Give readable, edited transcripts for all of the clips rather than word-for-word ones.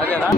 అదేనా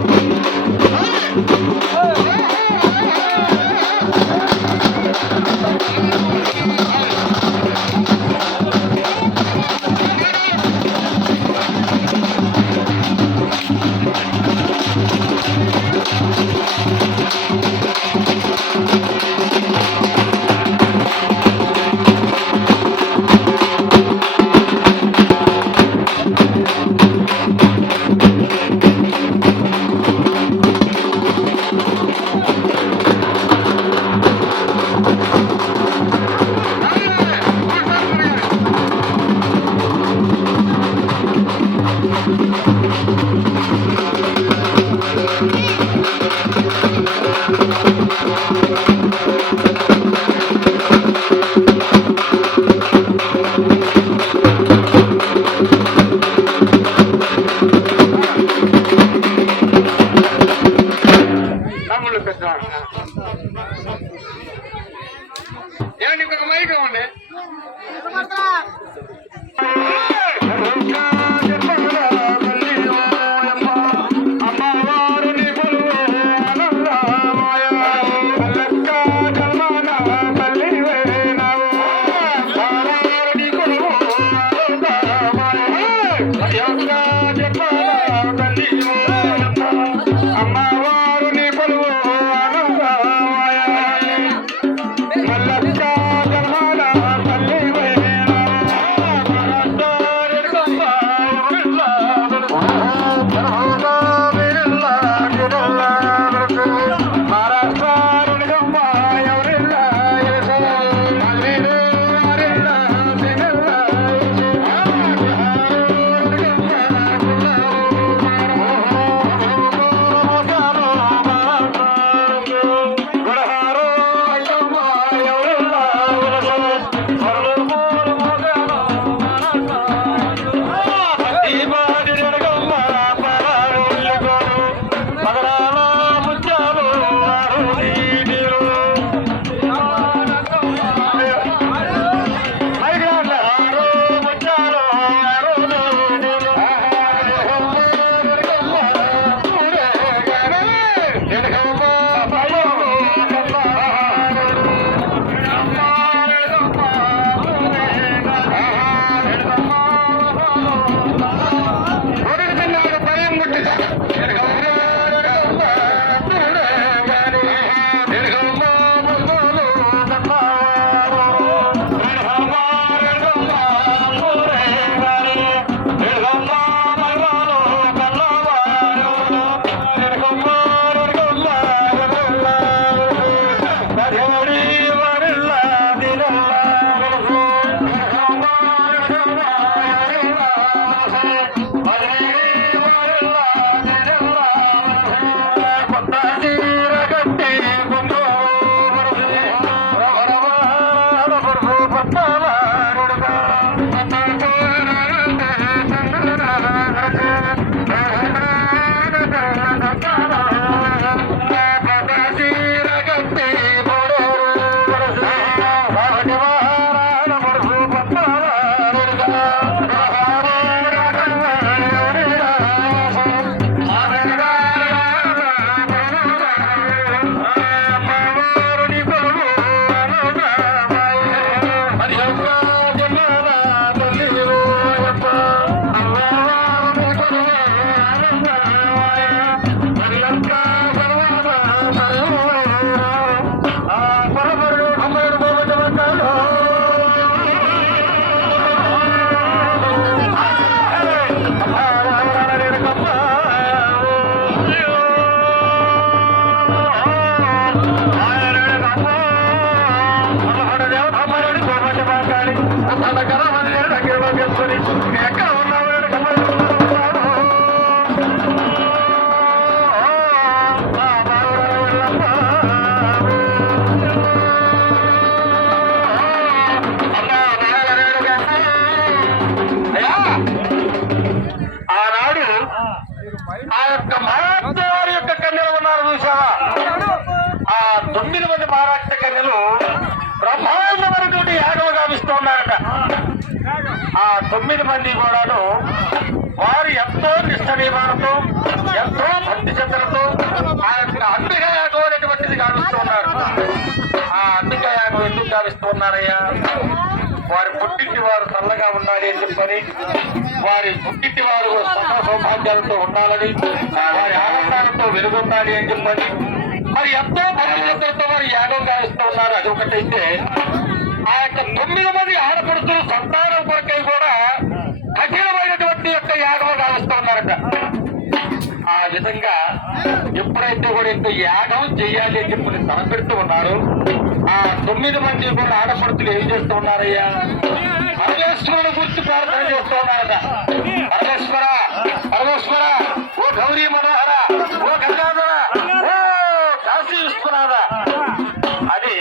ఏమండి ఇంకొక మైక్ ఇవ్వండి. ఆనాడు ఆ యొక్క మహారాష్ట్ర వారి యొక్క కన్యలు ఉన్నారు చూసావా? ఆ 9 మంది మహారాష్ట్ర కన్యలు బ్రహ్మాండమైనటువంటి యాగం గావిస్తూ ఉన్నారట. ఆ 9 మంది కూడాను వారు ఎంతో నిష్ట నియమాలతో ఎంతో భక్తి శ్రద్ధలతో ఆ యొక్క అంబిక యాగం అనేటువంటిది గావిస్తూ ఉన్నారు. ఆ అంబిక యాగం ఎందుకు గావిస్తూ ఉన్నారయ్యా? వారి పుట్టింటి వారు చల్లగా ఉండాలి అని చెప్పని, వారి పుట్టింటి వారు సకల సౌభాగ్యాలతో ఉండాలని, వారి ఆనందాలతో వెలుగొందాలి అని చెప్పని మరి ఎంతో భక్తులతో వారు యాగం గావిస్తూ ఉన్నారు. అది ఒకటైతే ఆ యొక్క 9 మంది ఆడపడుతులు సంతానం కొరకై కూడా కఠినమైనటువంటి యొక్క యాగం గావిస్తూ ఉన్నారట. ఆ విధంగా ఎప్పుడైతే కూడా ఇంత యాగం చెయ్యాలి అని చెప్పి తలపెడుతూ ఉన్నారు, ఆ 9 మంది కూడా ఆడపడుతులు ఏం చేస్తూ ఉన్నారయ్యా? పరమేశ్వరుని గురించి ప్రార్థన చేస్తూ ఉన్నారట. పరమేశ్వర పరమేశ్వర, ఓ గౌరీ మనోహర, ఓ గంగాధర, ఓ కాశీ విశ్వనాథ అని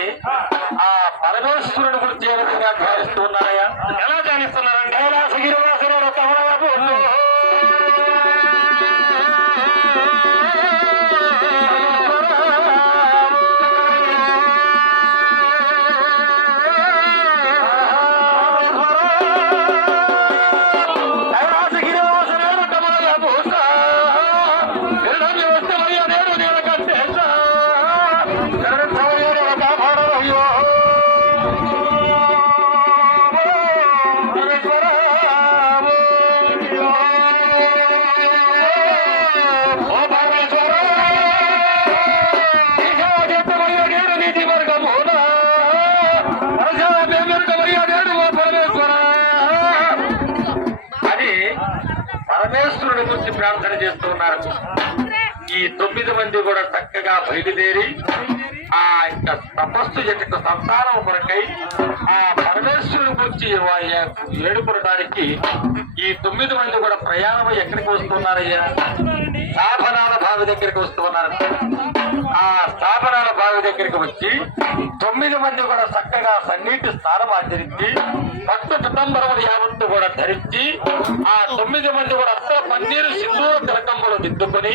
ఆ పరమేశ్వరుని గురించి ఏ విధంగా ధ్యానిస్తూ ఉన్నారయ్యా? ఎలా ధ్యానిస్తున్నారండి? కైలాసగిరివాసుడు తమరాబు పరమేశ్వరుడి గురించి ప్రార్థన చేస్తూ ఉన్నారు. ఈ 9 మంది కూడా చక్కగా బయలుదేరి ఆ యొక్క తపస్సు యొక్క సంతానం కొరకై ఆ పరమేశ్వరుడి గురించి ఏడుపడటానికి ఈ 9 మంది కూడా ప్రయాణం ఎక్కడికి వస్తున్నారయ్యా? స్థాపనాల బావి దగ్గరికి వస్తూ ఉన్నారు. ఆ స్థాపనాల బావి దగ్గరికి వచ్చి 9 మంది కూడా చక్కగా సన్నిటి స్నానం ఆచరించి పట్టు పితంబరములు యావత్తు కూడా ధరించి ఆ 9 మంది కూడా అసలు పన్నీరు సింధూర తిలకంబులు దిద్దుకొని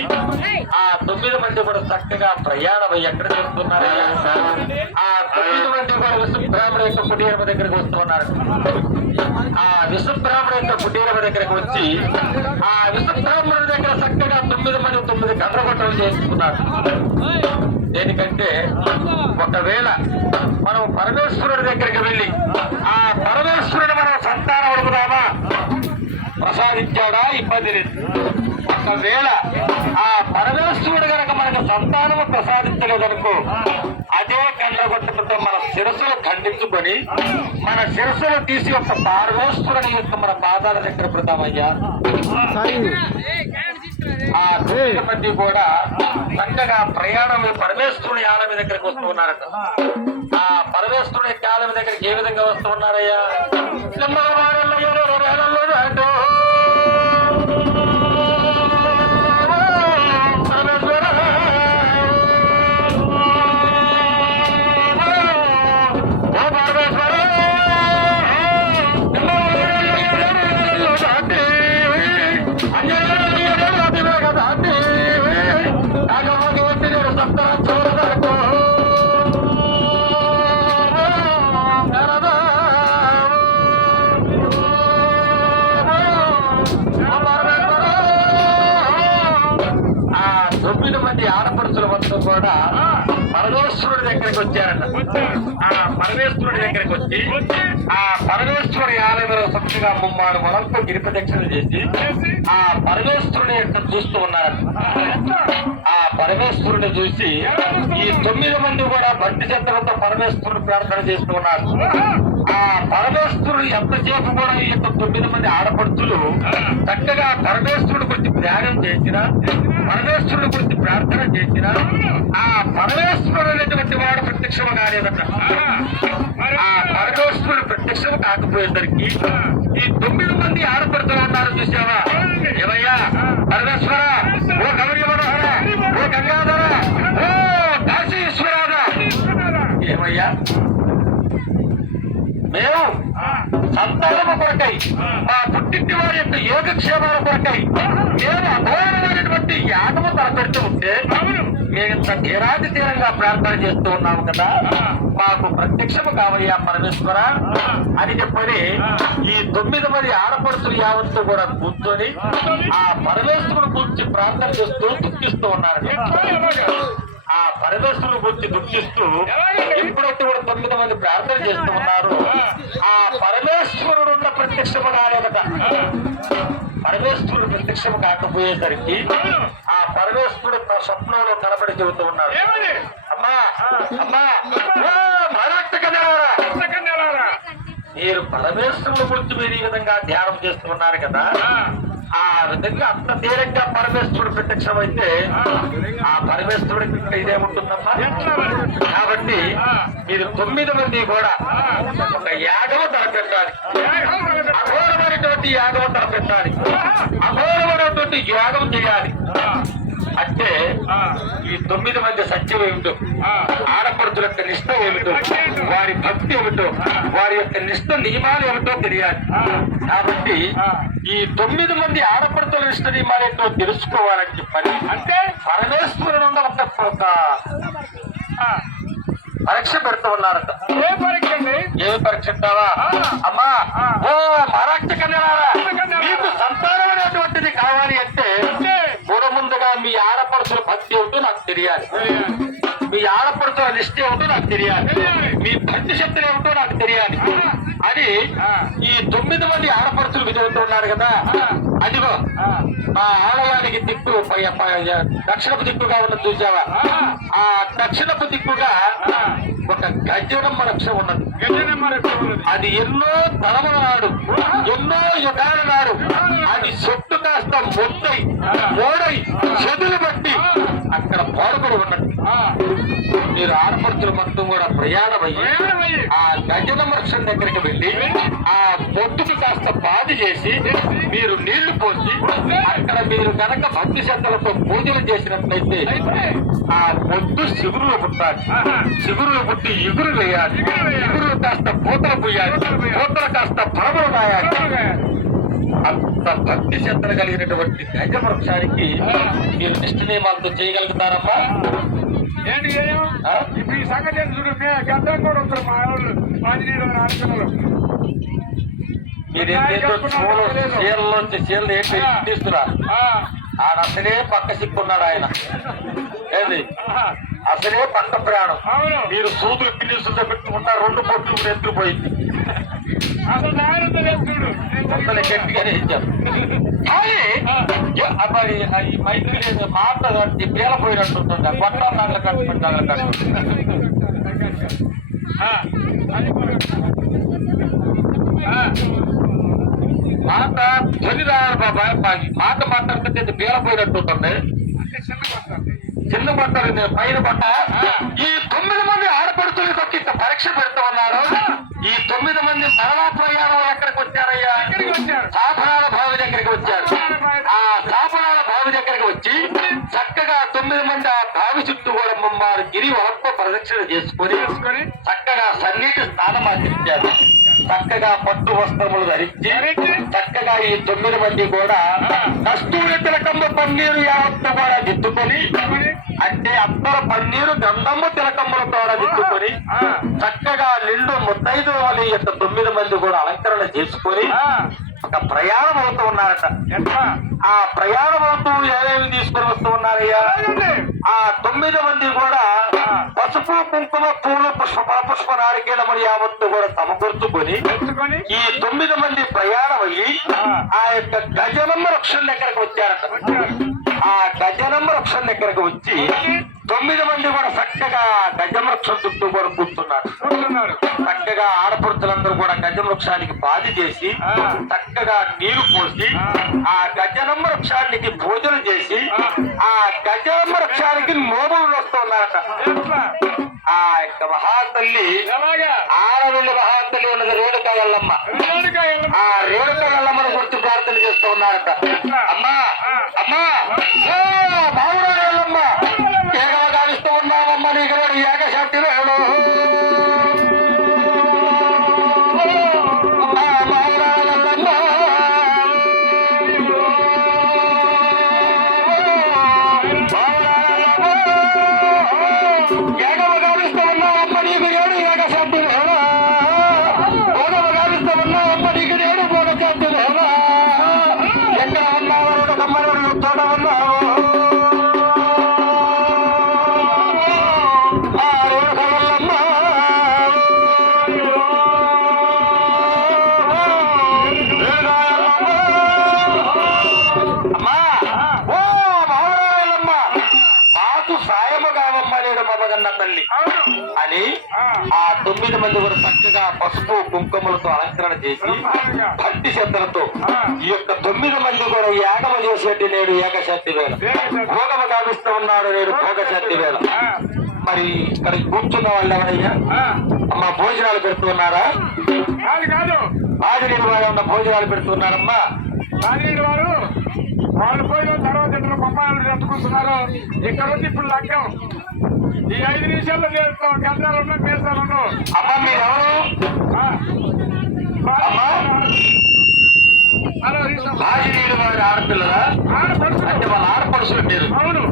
ఆ 9 మంది కూడా చక్కగా ప్రయాణం ఎక్కడ చేస్తున్నారయ్యా? ఆ 9 మంది కూడా విశ్వబ్రాహ్మణ యొక్క కుటీరం దగ్గరికి వస్తూ ఉన్నారు. ఆ విశ్వబ్రాహ్మణ యొక్క కుటీరం దగ్గరికి వచ్చి ఆ విశ్వబ్రాహ్మణుడి దగ్గర చక్కగా 9 మంది 9 గండ్రగొట్టలు చేసుకున్నారు. దేనికంటే ఒకవేళ మనం పరమేశ్వరుడి దగ్గరికి వెళ్ళి ఆ పరమేశ్వరుడు మనం సంతానం అడుగుదామా? ప్రసాదించాడా? ఇబ్బంది లేదు. ఒకవేళ ఆ పరమేశ్వరుడు గనక మనకు సంతానము ప్రసాదించలేదనుకో, అదే గండ్రగొట్టడంతో మన శిరస్సులు ఖండించుకొని మన శిరస్సులు తీసి ఒక పరమేశ్వరుని యొక్క మన పాదాల దగ్గర పెడతామయ్యా. ఆ 9 మంది కూడా చక్కగా ప్రయాణం పరమేశ్వరుని ఆలమి దగ్గరికి వస్తూ ఉన్నారట. ఆ పరమేశ్వరుని యొక్క ఆలమి దగ్గరికి ఏ విధంగా వస్తూ ఉన్నారయ్యా? ఆడపడుచుల మొత్తం కూడా పరమేశ్వరుడి దగ్గరికి వచ్చారట. ఆ పరమేశ్వరుడి దగ్గరికి వచ్చి ఆ పరమేశ్వరుడి ఆలయంలో చక్కగా 3 వరంతో గిరిప్రదక్షిణ చేసి ఆ పరమేశ్వరుని యొక్క చూస్తూ ఉన్నారట. ఆ పరమేశ్వరుని చూసి ఈ 9 మంది కూడా భక్తి శ్రద్ధలతో పరమేశ్వరుని ప్రార్థన చేస్తూ ఉన్నారు. ఆ పరమేశ్వరుడు ఎంతసేపు కూడా ఈ యొక్క 9 మంది ఆడపడుచులు చక్కగా పరమేశ్వరుడి గురించి ధ్యానం చేసిన, పరమేశ్వరుడి గురించి ప్రార్థన చేసిన ఆ పరమేశ్వరుడు అనేటువంటి వాడు ప్రత్యక్షము కాలేదట. ఆ పరమేశ్వరుడు ప్రత్యక్షము కాకపోయేసరికి ఈ 9 మంది ఆడపడుచులు ఉన్నారు చూసావా? ఏమయ్యా పరమేశ్వర, ఓ గౌరీ మనోహర, ఓ గంగాధర, ఓ కాశీ విశ్వనాథ, ఏమయ్యా మేము సంతానము కొరకు కొరకై మా పుట్టింటి వారి యొక్క యోగక్షేమాల కొరకై నేను అఘోరమైనటువంటి యాగము తలపెడుతూ ఉంటే మేమింత తీరాది తీరంగా ప్రార్థన చేస్తూ ఉన్నాము కదా, మాకు ప్రత్యక్షము కావయ్యా పరమేశ్వర అని చెప్పని ఈ 9 మంది ఆడపడుతులు యావత్తు కూడా కూర్చొని ఆ పరమేశ్వరుడు గురించి ప్రార్థన చేస్తూ దుఃఖిస్తూ ఉన్నారు. ఆ పరమేశ్వరుడు గురించి దుఃఖిస్తూ ఎప్పుడైతే కూడా 9 మంది ప్రార్థన చేస్తూ ఉన్నారు, ఆ పరమేశ్వరుడు ఉన్న ప్రత్యక్షము కాలేదట. పరమేశ్వరుడు ప్రత్యక్షము కాకపోయేసరికి ఆ పరమేశ్వరుడు స్వప్నంలో కనబడి చెబుతూ ఉన్నాడు, అమ్మా అమ్మా మీరు పరమేశ్వరుడు గురించి మీరు ఈ విధంగా ధ్యానం చేస్తున్నారు కదా, ఆ విధంగా అంత తీరంగా పరమేశ్వరుడు ప్రత్యక్షమైతే ఆ పరమేశ్వరుడికి ఇంకా ఇదేముంటుందమ్మా. కాబట్టి మీరు 9 మంది కూడా ఒక యాగము తలపెట్టాలి, అఘోరమైనటువంటి యాగము తలపెట్టాలి, అఘోరమైనటువంటి యాగం చేయాలి. అంటే ఈ 9 మంది సత్యం ఏమిటో, ఆడపడుతుల యొక్క నిష్ట ఏమిటో, వారి భక్తి ఏమిటో, వారి యొక్క నిష్ట నియమాలు ఏమిటో తెలియాలి. కాబట్టి ఈ 9 మంది ఆడపడుతుల నిష్ట నియమాలు ఏంటో తెలుసుకోవాలని చెప్పని అంటే పరమేశ్వరుడు ఒక పరీక్ష పెడుతూ ఉన్నారట. ఏ పరీక్ష అండి? ఏ పరీక్ష అంటావా? అమ్మా ఓ మహారాష్ట్ర కన్యలారా, మీకు సంతానం అనేటువంటిది కావాలి అంటే ముందుగా మీ ఆడపడుచుల భక్తి ఏమిటో నాకు తెలియాలి, మీ ఆడపడుచుల నిష్ట ఏమిటో నాకు తెలియాలి, మీ భక్తి శక్తులు ఏమిటో నాకు తెలియాలి అని ఈ 9 మంది ఆడపడుచులు విజయవుతూ ఉన్నారు కదా. అదిగో మా ఆలయానికి దిక్కు దక్షిణపు దిక్కుగా ఉన్నది చూసావా, ఆ దక్షిణపు దిక్కుగా ఒక గజనమ్మ రక్ష ఉన్నది. అది ఎన్నో తరముల నాడు, ఎన్నో యుగాల నాడు అది సొట్టు కాస్త మొట్టై మోడై చెదులు బట్టి అక్కడ పాడుబడి ఉన్నది. మీరు ఆడపడుతుల మొత్తం కూడా ప్రయాణమయ్యి ఆ గజనమ్మ వృక్షం దగ్గరికి వెళ్ళి ఆ పొట్టుకు కాస్త బాధి చేసి మీరు నీళ్లు పోసి అక్కడ మీరు కనుక భక్తి శ్రద్ధలతో పూజలు చేసినట్లయితే ఆ పొట్టు చిగురులు పుట్టాలి, చిగురులు పుట్టి ఎగురు వేయాలి, ఎగురులు కాస్త పూతలు పోయాలి, పూతలు కాస్త పరమలు రాయాలి. అంత భక్తి శ్రద్ధలు కలిగినటువంటి గజ వృక్షానికి మీరు నిష్ఠ నియమాలతో చేయగలుగుతారమ్మా. ఇప్పుడు ఈ సంగతి చూడు, గద్దం కూడా ఉంటారు మా వాళ్ళు ఆంజనేయులు. మీరేంటో చూలు చీరలోంచి చీరలు ఏంటి తీస్తున్నా, ఆయన అసలే పక్క సిక్కున్నాడు. ఆయన ఏది అసలే పంట ప్రయాణం. మీరు సూదులు పిల్లిసుతో పెట్టుకుంటారు, 2 పొట్లు ఎత్తుకుపోయింది. అసలు అసలు గట్టిగానే ఇచ్చారు. కానీ ఈ మైత్రి మాట పేలపోయినట్టుంటుంది. కొట్టాలి నగల కట్టుకుంటే నగల కట్టుకుంటుంది మాట తొలిదారు బాబాయ్. మాట మాట్లాడుతుంటే పేలపోయినట్టుంటుంది. చిన్న పట్టాలి నేను పైన పట్ట. ఈ 9 మంది ఆడపడుతులకు ఇంత పరీక్ష పెడుతూ ఉన్నారు. ఈ 9 మంది మరలా ప్రయాణం ఎక్కడికి వచ్చారయ్యా? సాపనాల బావి దగ్గరికి వచ్చారు. ఆ సాపనాల బావి దగ్గరికి వచ్చి చక్కగా 9 మంది ఆ బావి చుట్టూ కూడా మమ్మారు గిరి వలప్ప ప్రదక్షిణ చేసుకొని చక్కగా సన్నిటి స్నానం ఆచరించారు. చక్కగా పట్టు వస్త్రములు ధరించి చక్కగా ఈ 9 మంది కూడా కస్తూరి తిలకమ్మ పన్నీరు యావత్తు కూడా దిద్దుకొని, అంటే అత్తర పన్నీరు గంధమ్మ తిలకమ్మలతో దిద్దుకొని చక్కగా నిండు ముత్తైదువలి యొక్క 9 మంది కూడా అలంకరణ చేసుకొని ఒక ప్రయాణం అవుతూ ఉన్నారట. ఆ ప్రయాణం అవుతూ ఏమేమి తీసుకొని వస్తూ ఉన్నారయ్యా? ఆ 9 మంది కూడా పసుపు కుంకుమ పూలు పుష్ప నారికేళములు యావత్తు కూడా సమకూర్చుకొని ఈ 9 మంది ప్రయాణం అయ్యి ఆ యొక్క గజనమ్మ వృక్షం దగ్గరకు వచ్చారట. ఆ గజనమ్మ వృక్షం దగ్గరకు వచ్చి 9 మంది కూడా చక్కగా గజవృక్షం చుట్టూ కూడా కూర్చున్నారు. చక్కగా ఆడపడుతులందరూ కూడా గజవృక్షానికి బాధి చేసి చక్కగా నీరు పోసి ఆ గజనమ్మ వృక్షానికి పూజలు చేసి ఆ గజనమ్మ వృక్షానికి నోములు వస్తున్నారట. ఆ యొక్క మహాతల్లి ఆడవిల్లి మహాతల్లి ఉన్నది రేణుకా ఎల్లమ్మ. ఆ రేణుకా ఎల్లమ్మను గుర్తు ప్రార్థన చేస్తూ ఉన్నారట. అమ్మా అమ్మా బావురా ఎల్లమ్మ, ఏగా గావిస్తూ ఉన్నామమ్మా నీకు ఏకశక్తి వేడు. కానీ ఆ 9 మంది కూడా చక్కగా పసుపు కుంకుమలతో అలంకరణ చేసి బ్రహ్మాండంగా. భక్తి శ్రద్ధలతో ఈ యొక్క 9 మంది కూడా యాగమ చేసేటి నేడు ఏకశక్తి వేళ భోగమ గావిస్తూ ఉన్నాడు నేడు భోగశక్తి వేళ. మరి ఇక్కడ కూర్చున్న వాళ్ళు ఎవరయ్యా అమ్మా భోజనాలు పెడుతున్నారా? కాదు కాదు ఆదినీరు వారు ఉన్న భోజనాలు పెడుతున్నారమ్మా. రాజీడి వారు వాళ్ళు పోయిన తర్వాత ఇద్దరు బొమ్మాయిలు ఎత్తుకుంటున్నారు. ఇక్కడ వచ్చి ఇప్పుడు లగ్గం. ఈ 5 నిమిషాల్లో చేస్తాం. గంటలు మేసాలను అమ్మా మీరెవరు? ఆదినీరు వారి ఆడపిల్లరా? అంటే వాళ్ళ ఆడపడుచులు మీరు? అవును.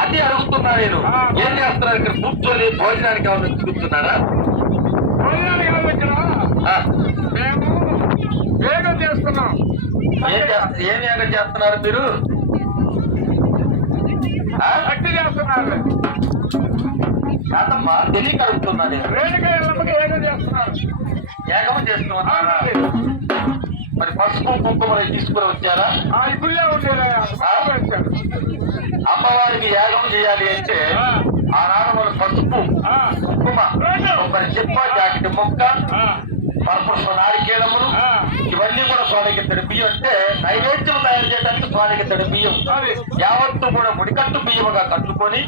అది అడుగుతున్నా నేను. ఏం చేస్తున్నారు ఇక్కడ కూర్చొని భోజనానికి ఏమైనా కూర్చున్నారా? భోజనాలు కాదు ఇక్కడ మేము వేగం చేస్తున్నాం. ఏం యాగం చేస్తున్నారు మీరు? భక్తి చేస్తున్నారు. కాదమ్మా తెలియక అడుగుతున్నా నేను. రేణుకా ఎల్లమ్మకి వేగం చేస్తున్నారు. యాగం చేస్తున్నారా? మరి పసుపు కుంకుమలు తీసుకుని వచ్చారా? ఇప్పుడే ఉండేది అమ్మవారికి యాగం చేయాలి అంటే ఆనాడు వాళ్ళు పసుపు కుంకుమ ఒకరి చెప్ప జాకెట్ మొక్క పరపుష్ప నారికేళములు ఇవన్నీ కూడా స్వామికిత్తడి బియ్యం అంటే నైవేద్యం తయారు చేయడానికి స్వామికిత్తడి బియ్యం యావత్తు కూడా ముడికట్టు బియ్యముగా కట్టుకొని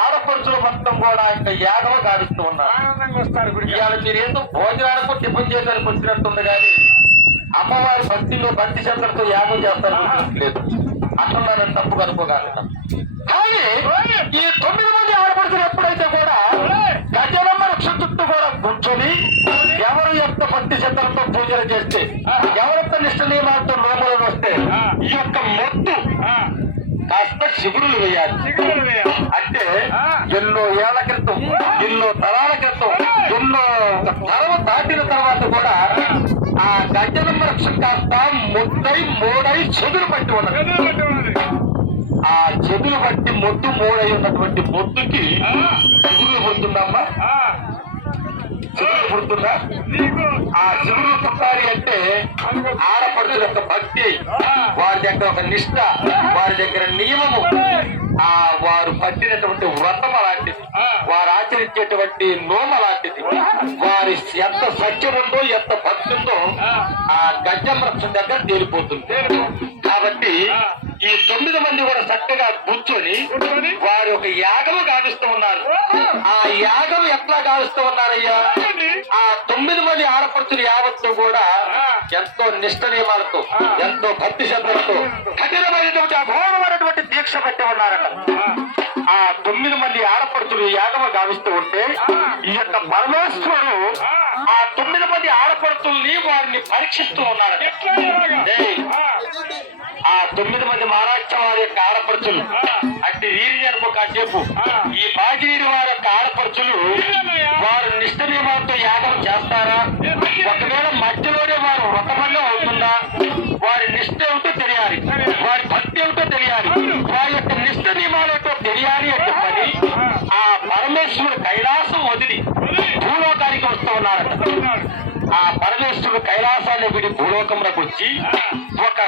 ఆడపడుచులు మొత్తం కూడా ఇంకా యాగమ గావిస్తూ ఉన్నారు. ఇవాళ మీరు ఏదో భోజనాలకు టిఫిన్ చేయడానికి వచ్చినట్టుంది కానీ అమ్మవారి భక్తిలో భక్తి శ్రద్ధలతో యాగం చేస్తారు లేదు. అట్లా నేను తప్పు కనుక్కోగలను. కానీ ఈ 9 మంది ఆడపడుతులు ఎప్పుడైతే కూడా గజలమ్మ వృక్ష చుట్టూ కూడా కూర్చొని ఎవరు యొక్క భక్తి శ్రద్ధలతో పూజలు చేస్తే ఎవరెంత నిష్ట నియమాలతో లోపల వస్తే ఈ యొక్క మొత్తు కాస్త శిబురులు వేయాలి. అంటే ఎన్నో ఏళ్ల క్రితం ఎన్నో తరాల క్రితం ఎన్నో తరవ దాటిన తర్వాత కూడా ఆ గజలమ్మ వృక్షం కాస్త ముద్దై మోడై చెదులు పట్టి ఉన్నది. ఆ చెదులు బట్టి మొద్దు మోడై ఉన్నటువంటి మొద్దుకి శిబురులు పుడుతుందమ్మా. శిబురులు పుడుతుందా? ఆ శిబురులు పుట్టాలి అంటే ఆడపడుచుల యొక్క భక్తి, వారి దగ్గర ఒక నిష్ట, వారి దగ్గర నియమము, ఆ వారు పట్టినటువంటి వ్రతం అలాంటిది, వారు ఆచరించేటువంటి నోమ లాంటిది, వారి ఎంత సత్యం ఉందో ఎంత భక్తి ఉందో ఆ గజం వృక్షం దగ్గర తేలిపోతుంది. కాబట్టి ఈ 9 మంది కూడా చక్కగా కూర్చొని వారు ఒక యాగము గావిస్తూ ఉన్నారు. ఆ యాగం ఎట్లా గావిస్తూ ఉన్నారయ్యా? ఆ 9 మంది ఆడపడుచులు యావత్తు కూడా ఎంతో నిష్ట నియమాలతో ఎంతో భక్తి శ్రద్ధలతో కఠినమైనటువంటి అఘోరమైనటువంటి దీక్ష పెట్టి ఉన్నారట. ఆ 9 మంది ఆడపడుచులు యాగము గావిస్తూ ఉంటే ఈ యొక్క పరమేశ్వరుడు ఆ 9 మంది ఆడపడుచుల్ని వారిని పరీక్షిస్తూ ఉన్నాడు. ఆ 9 మంది మహారాష్ట్ర వారి యొక్క ఆడపడుచులు అంటే వీరి జన్మ కాసేపు ఈ బాగిరి వారి యొక్క ఆడపడుచులు వారు నిష్ట నియమాలతో యాగం చేస్తారా? ఒకవేళ మధ్యలోనే వారు వ్రతమల్లో అవుతుందా? వారి నిష్ట ఏమిటో తెలియాలి, వారి భక్తి ఏమిటో తెలియాలి, వారి యొక్క నిష్ట నియమాలతో తెలియాలి అని చెప్పని ఆ పరమేశ్వరుడు కైలాసం వదిలి భూలోకానికి వస్తూ ఉన్నారట. ఆ పరమేశ్వరుడు కైలాసాన్ని విడి భూలోకంలోకి వచ్చి ఒక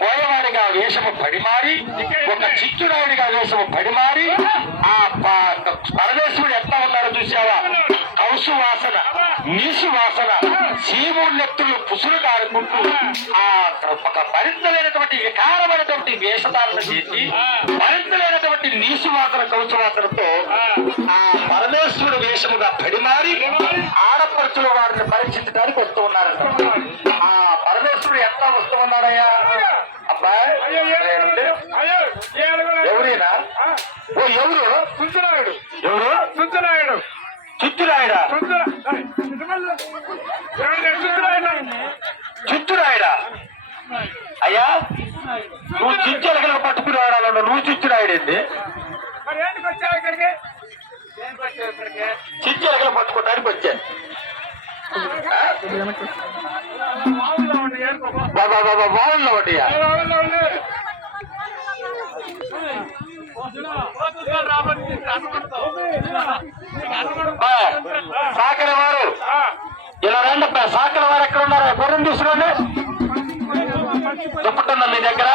కోయవాడిగా వేషము పడిమారి, ఒక చిచ్చురాయుడిగా వేషము పడిమారి ఆ పరమేశ్వరుడు ఎట్లా ఉన్నారో చూసావా? కౌసు వాసన, నీసు వాసన, శీవుడి నెత్తులు పుసులు కారుకుంటూ ఆ ఒక భరించలేనటువంటి వికారమైనటువంటి వేషధారణ చేసి భరించలేనటువంటి నీసు వాసన కౌసు వాసనతో ఆ పరమేశ్వరుడు వేషముగా పడిమారి ఆడపడుచుల వారిని పరీక్షించడానికి వస్తూ ఉన్నారట. ఆ పరమేశ్వరుడు ఎట్లా వస్తూ ఉన్నాడయ్యా? అబ్బాయి ఎవరైనా ఓ ఎవరు? చుంచురాయుడు. ఎవరు? చుంచురాయుడు. చిచ్చురాయుడా? చిచ్చురాయుడా? అయ్యా నువ్వు చిచ్చెలకలు పట్టుకుని వాడాలన్నా నువ్వు చిచ్చురాయుడేంది? చిచ్చెలకలు పట్టుకోవడానికి వచ్చాను. బాగుందా వడ్డీయా? సాకల వారు ఇలా రండి. సాకల వారు ఎక్కడ ఉన్నారు? గుర్రం తీసుకురండి. దుప్పుతుందా మీ దగ్గర?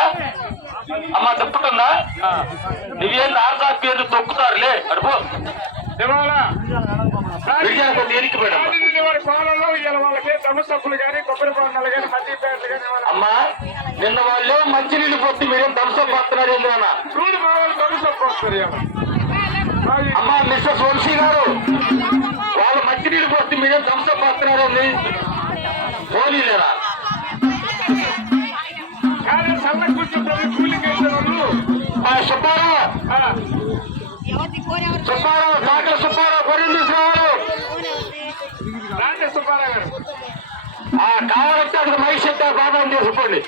అమ్మ దుప్పుతుందా? నువ్వేంది ఆర్సా పేర్లు తొక్కుతారులే అడుపు. విజయానికి దేనికి మేడం వారి పాలనలో ఇవాళ వాళ్ళకి దమసప్పులు కానీ కొబ్బరి బొండాలు కానీ మధ్య పేర్లు కానీ అమ్మా నిన్న వాళ్ళు మంచినీళ్ళు పోతే మీరేం దంసప్ వస్తున్నారు ఎందుకన్న చూడు మా వాళ్ళు దమసప్పు వస్తారు అమ్మా మిస్టర్ వంశీ గారు వాళ్ళు మంచినీళ్ళు పోతే మీరేం దంసప్ వస్తున్నారండి పోలీలేరా కానీ సల్ల కూర్చుంటారు కూలింగ్ వేసేవాళ్ళు సుబ్బారావు కాకల సుబ్బారావు గొర్రెలు తీసుకురావాలి రాజే సుబ్బారావు గారు కావాలంటే అక్కడ మైక్ చెప్తా బాధ చేసుకోండి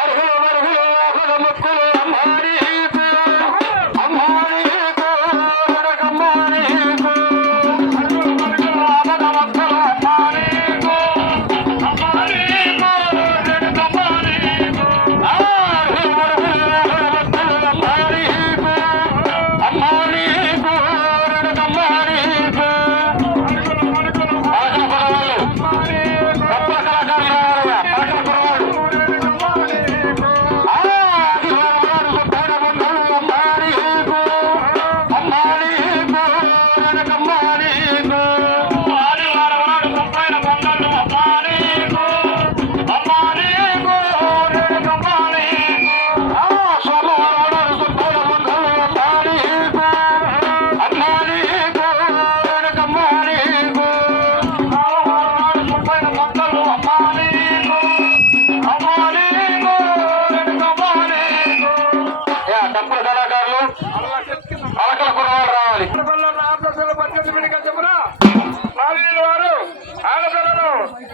అర్హులు అర్హులు అర్హుల ముక్కులు అమ్మాని అమ్మాని అమ్మాని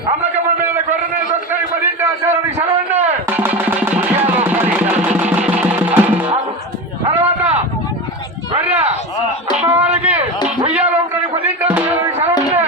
అమ్మకమ్మ మీద గొర్రెని దొక్కడానికి 10 ఆచారానికి సెలవండి తర్వాత గొర్రె అమ్మవారికి ఉయ్యాలు ఉండడానికి 10 ఆచారానికి సెలవండి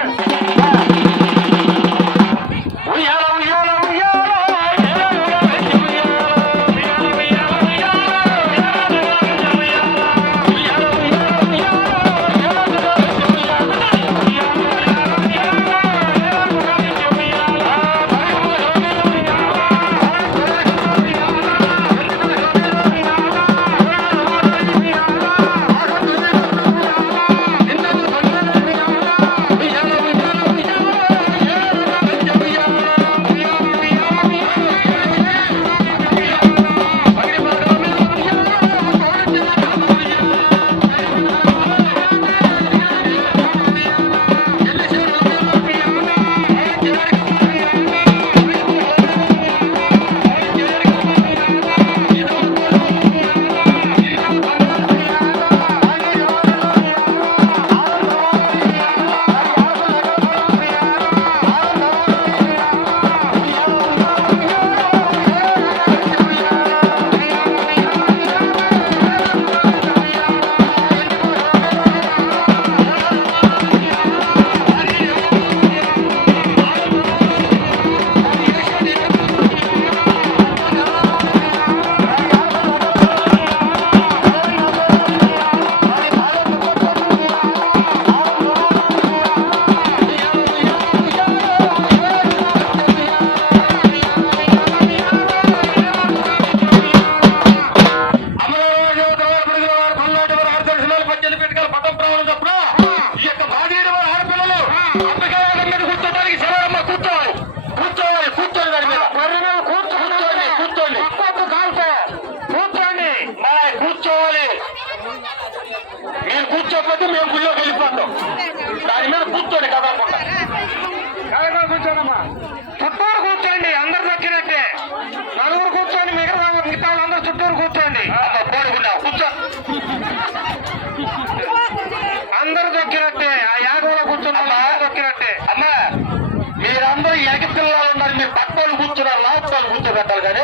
కూర్చోకపోతే మేము గుళ్ళోకి వెళ్ళిపోతాం దాని మీద కూర్చోండి కదలకుండా కూర్చోనమ్మా చుట్టూరు కూర్చోండి అందరు దక్కినట్టే నలుగురు కూర్చోండి మిగతా వాళ్ళందరూ చుట్టూరు కూర్చోండి కోరుకున్నావు కూర్చో అందరు దొక్కినట్టే ఆ యాగంలో కూర్చొని దొక్కినట్టే అమ్మా మీరందరూ ఎగ పిల్లలు ఉన్నారు మీరు పక్కలు కూర్చున్నారు లాభాలు కూర్చోబెట్టాలి కానీ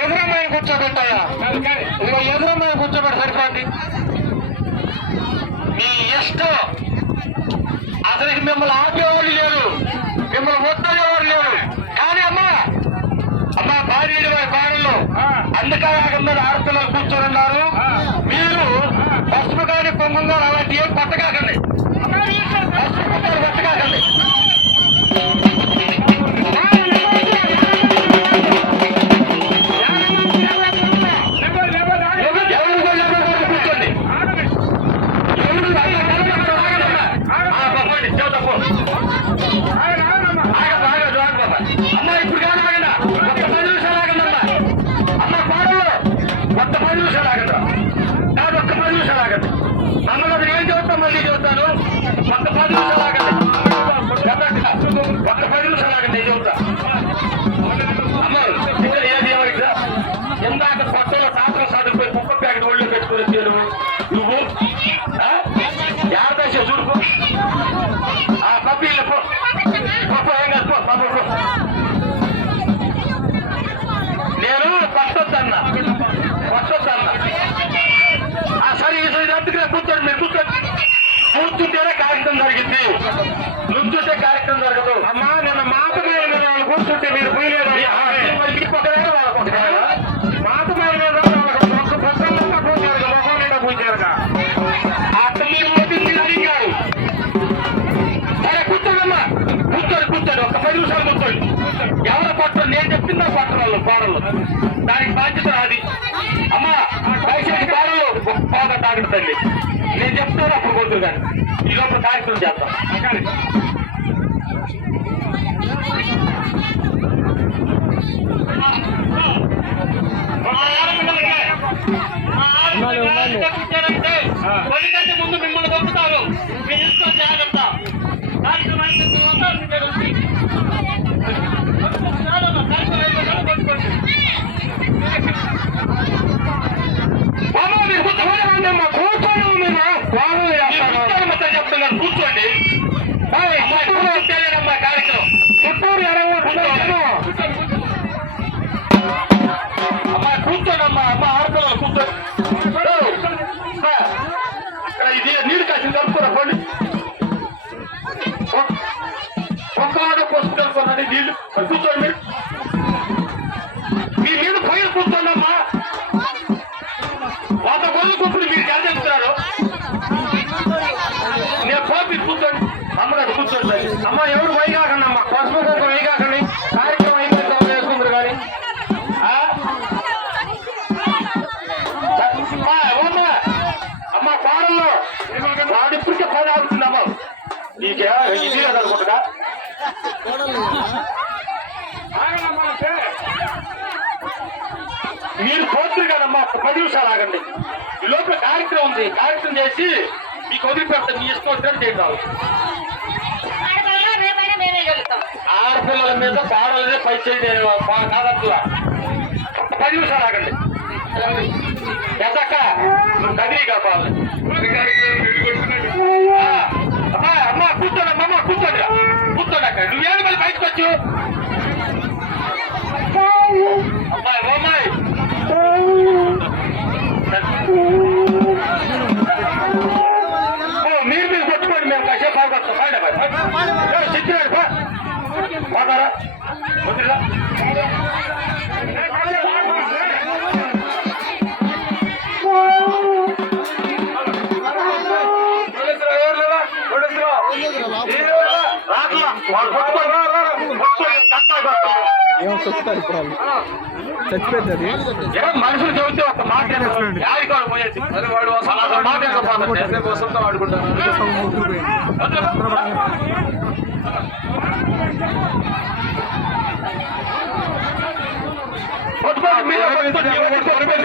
ఎదురమ్మాయిని కూర్చోబెట్టాయా ఇదిగో ఎదురమ్మాయిని కూర్చోబెట్టి సరిపోండి మీ ఇష్టం అసలు మిమ్మల్ని ఆపేవాళ్ళు లేరు మిమ్మల్ని వద్దనేవారు లేరు కానీ అమ్మా భార్య భార్యలు అందుకే మీద ఆడపిల్లలు కూర్చొని ఉన్నారు మీరు పసుపు కానీ కుంభం కానీ అలాంటి ఏం పట్టకాకండి పసుపు పట్టకాకండి మళ్ళీ చెబుతాను. ఒక్క 10 నిమిషాలు ఆగండి. ఒక్క 10 నిమిషాలు ఆగండి. నేను చెబుతా. అమ్మ ఇక్కడ ఏది ఎవరికి ఎందాక కొత్తలో తాతలు సాదుకుపోయి కుక్క ప్యాకెట్ ఒళ్ళు పెట్టుకుని వచ్చారు నువ్వు. యాదశ చూడుకో పప్పీళ్ళ పో ఏం కాదు పో పాప పో. నేను పట్టొద్దన్నా సరే అందుకనే కూర్చోండి. మీరు కూర్చోండి. కూర్చుంటేనే కార్యక్రమం జరిగింది. నుంచుంటే కార్యక్రమం జరగదు. అమ్మా నిన్న మాట మీద వాళ్ళు కూర్చుంటే మీరు పోయలేదు. వాళ్ళకు మాట మీద ఒక్క పొద్దున్న పోయారు మొహం నిండా పోయారుగా అట్లా మీరు ఓటింగ్ అడిగారు. సరే కూర్చోండమ్మా. కూర్చోండి. ఒక 10 నిమిషాలు కూర్చోండి. ఎవరో పట్టరు నేను చెప్తున్నా పట్టరాళ్ళు పాడలు దానికి బాధ్యత రాది. అమ్మా దయచేసి పాడలు బాగా తాగడు తల్లి. నేను చెప్తాను అప్పుడు కొద్దు కానీ ఈ లోపల కార్యక్రమం చేస్తాం. కొద్దికంటే ముందు మిమ్మల్ని పంపుతారు. మీరు తీసుకొని జాగ్రత్త. కార్యక్రమం చెప్తున్నాను కూర్చోండి. కార్యక్రమం చుట్టూరు అమ్మా కూర్చోండమ్మా. ఆడపిల్లలు కూర్చోండి. ఇక్కడ ఇది నీళ్ళు కాసి కలుపుకోరా పండి. ఒక్క పోసుకు కలుపుకోనండి నీళ్లు. కూర్చోండి. మీరు నీళ్ళు పైన కూర్చోండమ్మా. 100 మంది కూర్చుని మీరు ఎలా చెప్తున్నారు. నేను పోపి కూర్చోండి. అమ్మగారు కూర్చోండి. అమ్మ ఎవరు వైగాకండి అమ్మా. పసుపు కుంకుమ వైగాకండి. కార్యక్రమం అయిపోయింది వేసుకుంటారు కానీ అమ్మ పాడల్లో వాడు ఇప్పటికే 10 ఆగుతుంది అమ్మ. నీకే ఇది అనుకుంటుగా మీరు పోతురు కదమ్మా. 10 నిమిషాలు ఆగండి. ఈ లోపల కార్యక్రమం ఉంది. కార్యక్రమం చేసి మీకు వదిలిపెడతాను. మీ ఇష్టం వచ్చినట్టు చేద్దాం. ఆడపిల్లల మీద పాడలనే పై చేయడం కాదట్లా. 10 నిమిషాలు ఆగండి. ఎదక్క నువ్వు కదిరి కాపాలి. అమ్మా కూర్చోండి. అమ్మ కూర్చోండి. అక్కడ నువ్వేమి మళ్ళీ బయటకు వచ్చు. అమ్మాయి ఓమ్మాయి మీరు కొట్టుకోండి. మేము కాసేపు ఆగుతాం. బయట సిద్ధిరాడు పోతారా వదిలా. చచ్చిపోతుంది. మనుషులు చెబితే ఒక మాట పోయేది. వాడు మాట కోసంతో ఆడుకుంటాను.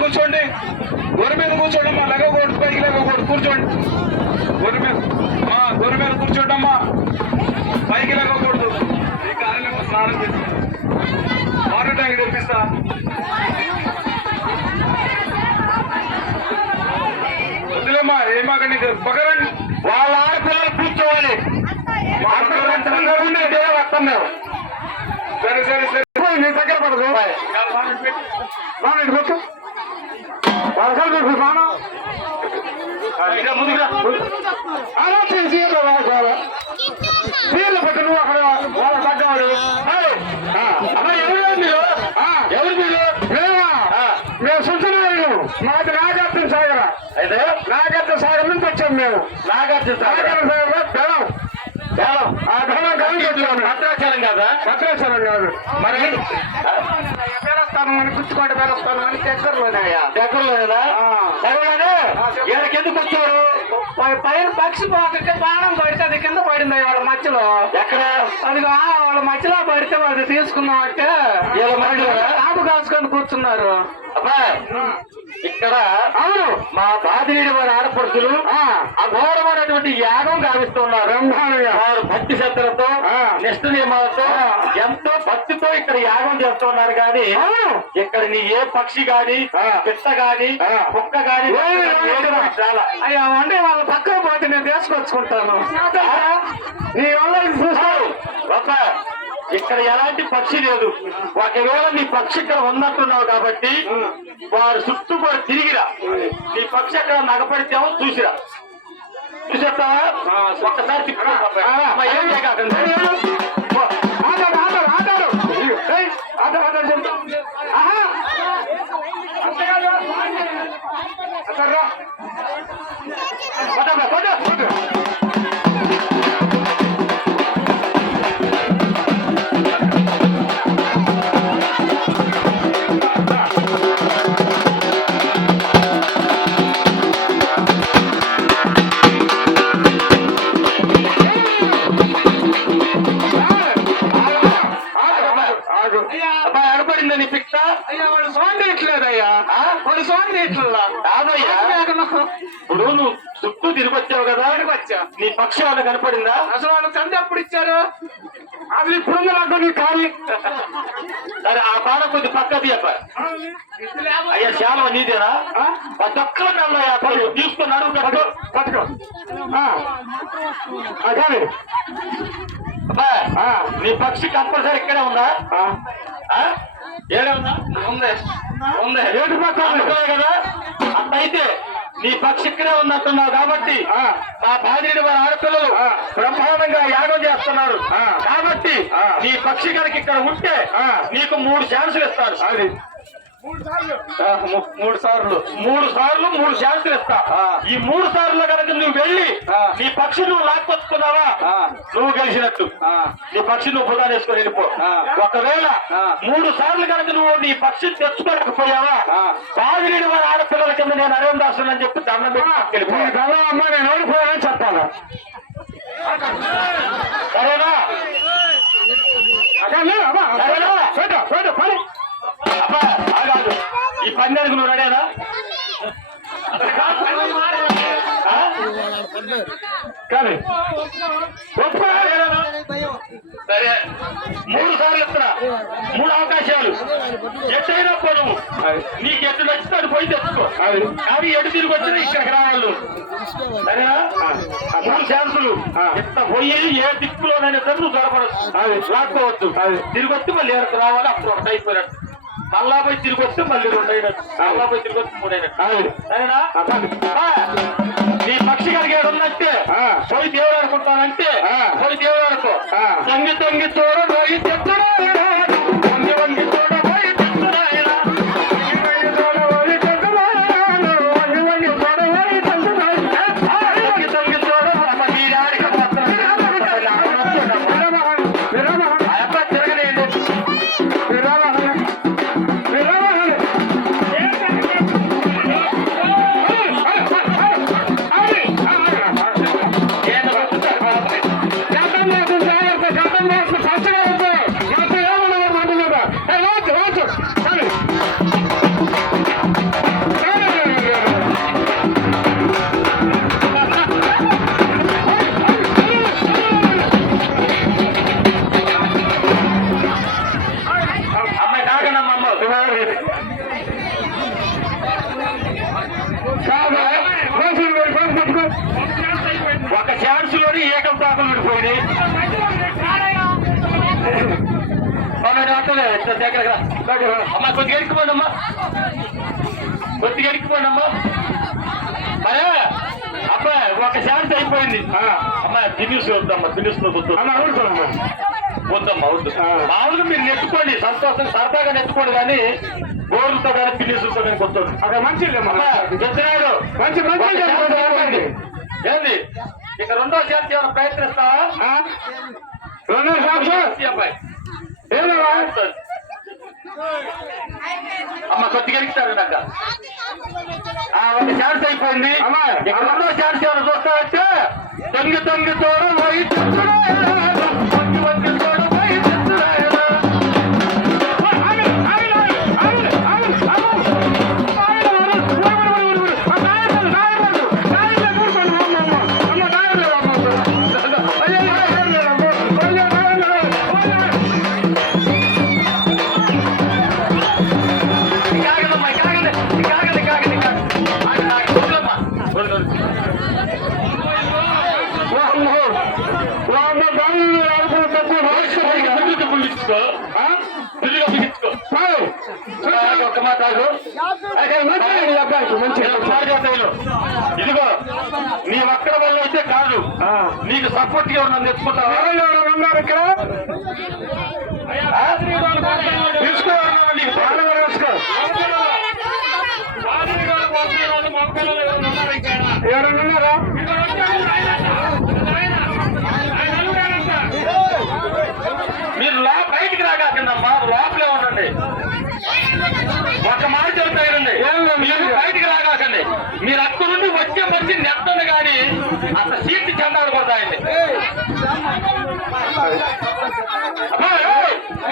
కూర్చోండి. గొర్రె మీద కూర్చోండి అమ్మా. లెగకూడదు. పైకి లెగకూడదు. కూర్చోండి. గొర్రె మీద కూర్చోండి అమ్మా. పైకి లెగకూడదు. ఈ కాలంలో స్నానం చేసి వాటర్ ట్యాంక్ తెప్పిస్తా. వద్దులేమ్మా. ఏమాకండి పక్కరండి. వాళ్ళ ఆడపిల్లలు కూర్చోవాలి. వస్తాం మేము. సరే నీ దగ్గర పడదు. కొట్టు ముందుగా నీళ్ళు పట్టు. నువ్వు అక్కడ వాళ్ళ తగ్గవాడు. ఎవరు మీరు? ఎవరు మీరు? మేము సుంచనారు. మాది నాగార్జున సాగర. అయితే నాగార్జున సాగర్ నుంచి వచ్చాము మేము. నాగార్జున సాగర్ లో బెలం. ఆ బెలం కలిగి వచ్చాము. భద్రాచలం కాదా? భద్రాచలం కాదు. మరి బెలస్తాను అని గుర్తుకోండి. బెలస్తాను అని దగ్గరలోనేయా? దగ్గరలోనేనా? సరేగానే వీళ్ళకి ఎందుకు వచ్చారు? పైన పక్షి పోక బాణం పడితే అది కింద పడింది వాళ్ళ మధ్యలో. ఎక్కడ? అది వాళ్ళ మధ్యలో పడితే వాళ్ళు తీసుకున్నామంటే వీళ్ళ మధ్యలో ఆపు కాసుకొని కూర్చున్నారు. అబ్బాయి ఇక్కడ అవును మా బాధినీడి వారి ఆడపడుచులు అఘోరమైనటువంటి యాగం గావిస్తున్నారు. వారు భక్తి శ్రద్ధలతో నిష్ఠ నియమాలతో ఎంతో భక్తితో ఇక్కడ యాగం చేస్తున్నారు. కానీ ఇక్కడ నీ ఏ పక్షి గాని పిట్ట గాని కుక్క గాని చాలా అయ్యా అంటే వాళ్ళ పక్కన పోతే నేను తీసుకొచ్చుకుంటాను. నీ వల్ల చూసారు ఇక్కడ ఎలాంటి పక్షి లేదు. ఒకవేళ నీ పక్షి ఇక్కడ ఉన్నట్టున్నావు కాబట్టి వారు చుట్టూ కూడా తిరిగిరా. నీ పక్షి అక్కడ నగపడితేమో చూసిరా. చూసేస్తావా? ఒక్కసారి తిప్పుకో. ఏం చేయకండి. అడపడిందా నీ పిక్త? అయ్యా వాడు సౌండ్ ఇట్లేదయ్యా, వాడు సౌండ్ ఇట్లా కాదయ్యా. ఇప్పుడు నువ్వు చుట్టూ తిరిగి వచ్చావు కదా, వచ్చా నీ పక్షి వాళ్ళ కనపడిందా? అసలు వాళ్ళు చంద ఎప్పుడు ఇచ్చారు? అది ఇప్పుడు నాకు నీ ఖాళీ. సరే ఆ పాడ కొద్ది పక్క తీయప్ప. అయ్యా శాలం నీదేనా? ప్రతి ఒక్కరు నల్లయ్యా తీసుకున్నాడు. పట్టుకో నీ పక్షి కంపల్సరీ ఇక్కడే ఉందా? ఏడే ఉందా? ఉంది ఉంది. ఏడు పక్కలే కదా. అట్లయితే నీ పక్షి ఇక్కడే ఉన్నట్టున్నావు కాబట్టి మా బాధిని వారి ఆడపిల్లలు బ్రహ్మాండంగా యాగం చేస్తున్నారు. కాబట్టి నీ పక్షి కనుక ఇక్కడ ఉంటే నీకు 3 ఛాన్సులు ఇస్తారు. అది 3 సార్లు 3 ఛాన్సులు ఇస్తా. ఈ 3 సార్లు కనుక నువ్వు వెళ్ళి నీ పక్షి నువ్వు లాక్కొచ్చుకున్నావా నువ్వు గెలిచినట్టు. నీ పక్షి నువ్వు బుధా వేసుకొని వెళ్ళిపో. ఒకవేళ 3 సార్లు కనుక నువ్వు నీ పక్షి తెచ్చుకోలేకపోయావా బాధిని వారి ఆడపిల్లల కింద నేను అరేం దాసుని అని చెప్పి దండం పెట్టి వెళ్ళిపోయా. అమ్మా నేను ఓడిపోయానని చెప్పాలా? సరేనా? అబ్బా కాదు. ఈ పందానికి నువ్వు రెడేనా? కానీ సరే 3 సార్లు ఇస్తున్నా. 3 అవకాశాలు. ఎట్టయినా నువ్వు నీకు ఎట్టు నచ్చితే పోయి తెచ్చుకో. కానీ ఎటు తిరిగి వచ్చినా ఇక్కడికి రావాలి. సరేనా? 3 ఛాన్సులు. ఎంత పోయి ఏ దిక్కులోనైనా సరే నువ్వు దొరకవచ్చు. లాక్కోవచ్చు. తిరిగి వచ్చి మళ్ళీ ఎవరికి రావాలి. అప్పుడు ఒకటి అయిపోయినట్టు. మళ్ళా పోయి తిరిగి వస్తే మళ్ళీ 2 అయినట్టు. మళ్ళా పోయి తిరిగి వస్తే 3 అయినట్టు. సరేనా? నీ పక్షి గారికి ఏడున్నట్టే పోయి దేవుడు అనుకుంటానంటే పోయి దేవుడు అనుకో. తొంగి తొంగి చూడ పోయి తెచ్చుడా, వంగి వంగి చూడ పోయి తెచ్చుడా, తొంగి తొంగి చూడ తిరగలేదు. ఒక ఛాన్స్ లోని ఏకం తాకులు విడిపోయింది. అమ్మా కొద్దిగా ఎడుక్కుపోండి అమ్మా, కొద్దిగా ఎడుక్కుపోండి. మరే అబ్బా ఒక ఛాన్స్ అయిపోయింది. అమ్మా ఫినిష్ వద్దమ్మా, ఫినిష్ లో వద్దమ్మా, వద్దు. మామూలుగా మీరు నెట్టుకోండి, సంతోషం సరదాగా నెట్టుకోండి. కానీ గోర్లతో కానీ ఫినిష్లతో కానీ కొట్టండి. అక్కడ మంచిది చెప్తున్నాడు. మంచి ఏంది ఇక 2వ ఛాన్స్ ఏమైనా ప్రయత్నిస్తావా? 2వ ఛాన్స్ అబ్బాయి అమ్మ కొద్దిగా ఎడుగుతారు. నాకు ఒక ఛాన్స్ అయిపోయింది. ఇక 2వ ఛాన్స్ ఏమైనా చూస్తావంటే తొంగి తొంగి తోడు పోయి తెచ్చుడా, వంగి వంగి తోడు పోయి తెచ్చుడా. బిగించుకో, ఫుల్గా బిగించుకో. ఒక్క మాట ఆగు. ఇదిగో నీ ఒక్కడ వల్ల అయితే కాదు, నీకు సపోర్ట్ గా ఉన్నది తెచ్చుకుంటావా? ఉన్నారు ఇక్కడ తీసుకోవాలన్నా నీకు బాగా వేసుకో. ఎవరైనా ఉన్నారా? మీరు బయటికి రాకండమ్మా, లోపలే ఉండండి. ఒక మాట చెబుతాయండి, మీరు బయటికి రాకండి. మీరు అక్కడ నుండి వచ్చే మంచి నెట్టండి కానీ అసలు సీట్లు చెందాడు పడతాయండి.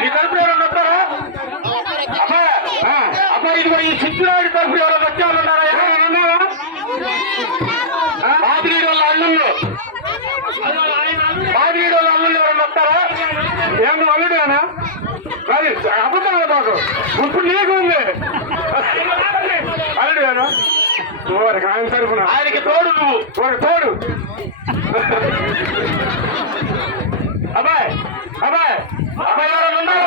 మీ తరపు ఎవరైనా వస్తారా? అబ్బా ఇదిగో ఈ సిద్ధురాడి తరపు ఎవరైనా వచ్చే వాళ్ళు ఉన్నారా? ఎవరైనా ఉన్నారా? బాదిగీడి వాళ్ళ అల్లుళ్ళు, బాదిగీడి వాళ్ళ అల్లుళ్ళు ఎవరైనా వస్తారా? ఏమన్నా అల్లుడేనా? అది అబద్ధం మాకు ఇప్పుడు నీకు ఉంది అల్లుడేనా? ఆయన తరపున ఆయనకి తోడు నువ్వు, ఒక తోడు. అబ్బాయి అబ్బాయి అబ్బాయి ఎవరైనా ఉన్నారా?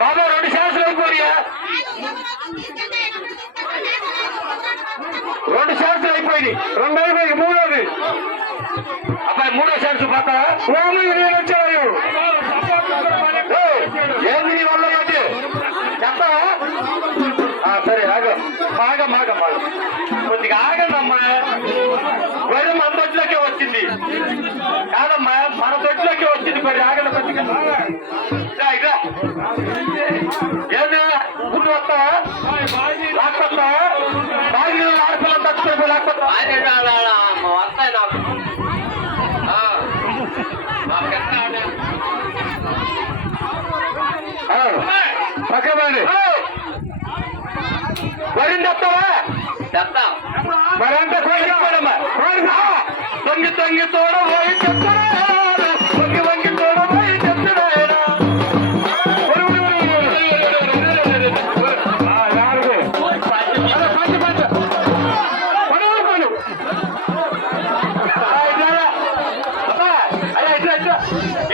బాబా 2 శాంతులు అయిపోయా, 2 శాంతులు అయిపోయింది. 2 అయిపోయి 3వది. అబ్బాయి 3వ శాంతు పోతావా? నేను వచ్చాను. ఏంది నీ వల్ల ఏంటి చెప్తావా? సరే ఆగ బాగా మాగ కొద్దిగా ఆగండమ్మా. గొర్రె మన దొడ్లోకే వచ్చింది కాదమ్మా, మన దొడ్లోకే వచ్చింది. మరి ఆగండి కొద్దిగా. ఏంది గుడ్డు వస్తావా? లాక్కొస్తావా? బాగా ఆడపిల్లంతా వచ్చిపోయి లాక్కొస్తావా? వస్తాయి నాకు పక్కబండి వరింది వస్తావా? చెప్తాం. మరంతా తొంగి తొంగి తోడ పోయి చెప్తారా, వంగి వంగి తోడ పోయి చెప్తారా?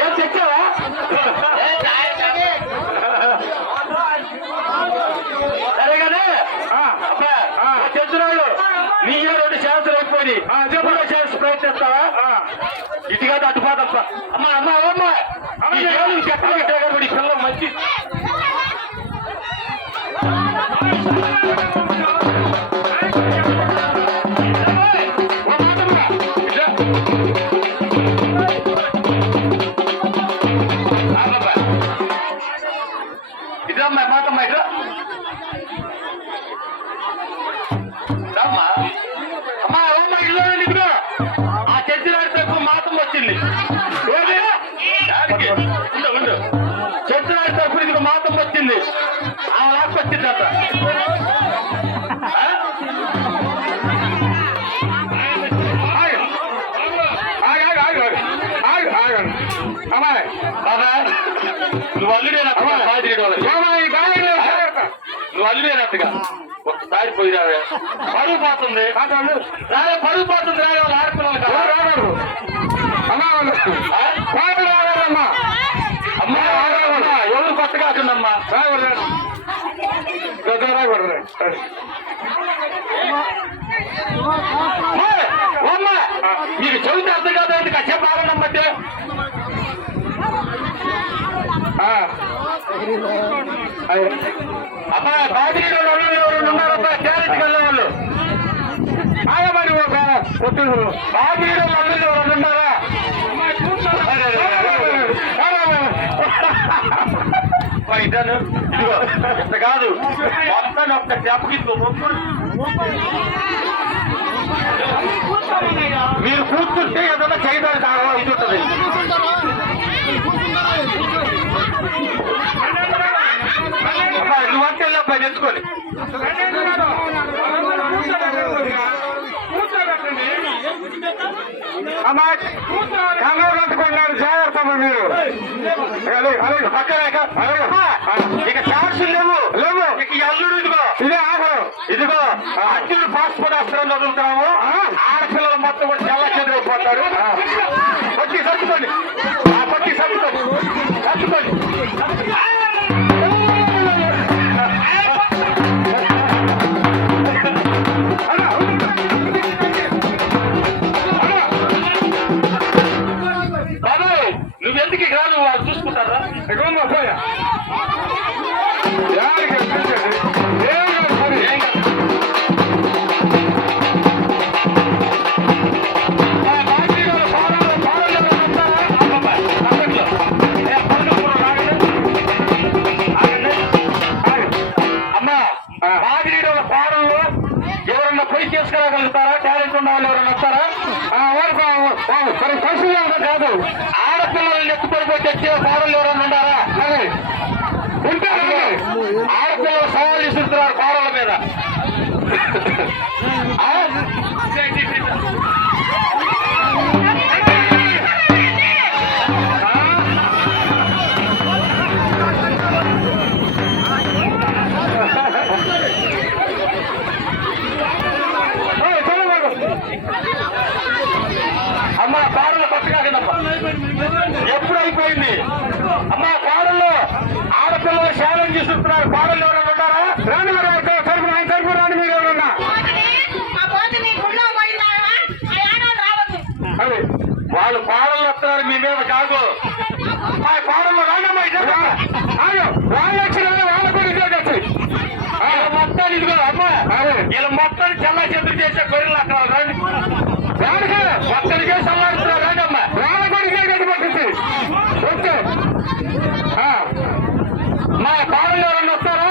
ఏం తెచ్చావా? సరేగానే చెప్తున్నాడు. నీ 2 ఛాన్సులు అయిపోయి 3వ ఛాన్స్ ప్రయత్నిస్తావా? ఇటుగా అటుపాదప్ప. అమ్మా అమ్మా అమ్మ చెక్క పెట్టే కాబట్టి పిల్లలు మంచి ఇదమ్మా మాతమ్మ ఇట్లా అమ్మా అమ్మా అమ్మ ఇల్లు ఇదిగో ఆ చర్చి నాటితో మాతం వచ్చింది. ఉండు చర్చి నాటి తరపున ఇదిగో మాతం వచ్చింది. ఆమె లాక్కొచ్చింది అట్లా. అమ్మాయి బాబా నువ్వు అల్లుడేనట్టుగా నువ్వు అల్లుడేనట్టుగా ఒకసారి పోయి రావే. పరుగు పోతుంది రావే, పరుగు పోతుంది రావే. వాళ్ళు ఆడపిల్లలు కదా రాగలరు. అమ్మా రాగలమ్మా. అమ్మా ఎవరు కొత్త కాకుండమ్మా. రాగలరు అమ్మా మీకు చెవితే అర్థం కాదు. ఎందుకు అచ్చేపు ఆగండమ్మంటే అమ్మా బాధితులు ఎవరు ఉన్నారబ్బా? క్యారెట్కి వెళ్ళే వాళ్ళు ఆగమని పొత్తులు బాధితులు అల్లుళ్ళు ఎవరు ఉన్నారా? ఇతను ఇదిగో ఇంత కాదు మొత్తం ఒక్క చెప్పకి మీరు కూర్చుంటే ఏదైనా చేయడానికి కావాలా ఇది ఉంటుంది. నువ్వంటే పది తెచ్చుకొని అమ్మా కంగారు కట్టుకున్నారు. జాగ్రత్త మీరు. ఇక ఛాన్స్ లేవు లేవు. ఇక అల్లుడు ఇదిగో ఇదే ఆఖరు. ఇదిగో అల్లుడు పాస్పోర్ట్ ఆస్త్రం చదువుతున్నాము. ఆడపిల్లలు మొత్తం కూడా తెల్ల చెదిరిపోతారు. సర్దుకోండి ఆ పట్టి సర్దుకోండి సర్దుకోండి బాబాయ్ నువ్వెందుకు ఇక్కడ నువ్వు వాళ్ళు చూసుకుంటారా ఎక్కడ పోయా యాడికి వచ్చేసేది? ఏం కాదు మరి. ఎవరన్నా పోయి చేసుకురాగలుగుతారా టాలెంట్ ఉన్న వాళ్ళు ఎవరన్నా వస్తారా సరే పరిస్థితి కాదు. ఆడపిల్లల్ని ఎత్తుకొని పోయి తెచ్చే కోడలు ఎవరన్నా ఉండారా అదే ఉంటారు ఆడపిల్లలు సవాళ్ళు ఇస్తున్నారు కోడల మీద అమ్మ కోడలు కొత్తగా ఎప్పుడు అయిపోయింది అమ్మ కోడలు ఆడపిల్లలు ఛాలెంజ్ చేస్తున్నారు కోడలు ఎవరైనా ఉన్నారా రాని గారు తరపు ఆయన తరపు రాని మీరు ఎవరన్నా అది వాళ్ళు కోడలు వస్తున్నారు మీ మీద కాదు మా కోడలు రానమ్మా వాళ్ళు వచ్చిన వాళ్ళ కూడా ఇదే మొత్తాన్ని ఇదిగో అమ్మ వీళ్ళ మొత్తాన్ని చల్లా చెదురు చేసే గొర్రెలు అక్కడ రండి మొత్తానికే చల్లారుతున్నారు రండి అమ్మ వాళ్ళ కూడా ఇదే గడ్డి పట్టింది ఓకే మా కోడలు ఎవరన్నా వస్తారా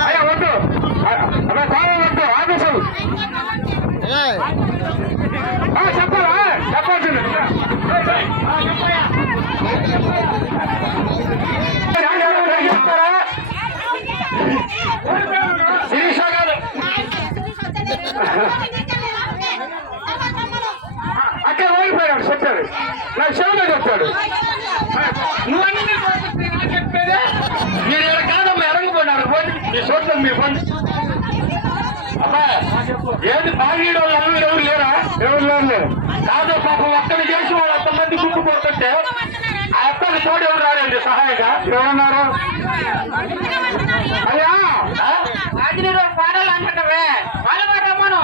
అయ్యా వద్దు అదే కావాలి వద్దు ఆదేశం చెప్పాలా చెప్పాల్సింది శిరీష గారు అక్కడ ఓడిపోయాడు చెప్పాడు నాకు శివుడే చెప్తాడు మీరు ఇక్కడ కాదమ్మా ఎరంగిపోయినారు మీ చోట్ల మీ పండి అబ్బా ఏది బాగీడు వాళ్ళు అల్లుడు ఎవరు లేరా ఎవరు లేరు కాదు పాపం ఒక్కడి చేసి వాళ్ళు అంతమంది గుంపు పోతుంటే ఆ అక్కడికి తోడు ఎవరు రారండి సహాయంగా ఎవరన్నారు అయ్యా పాడాలి అంటుంటే వాళ్ళ మాట రమ్మను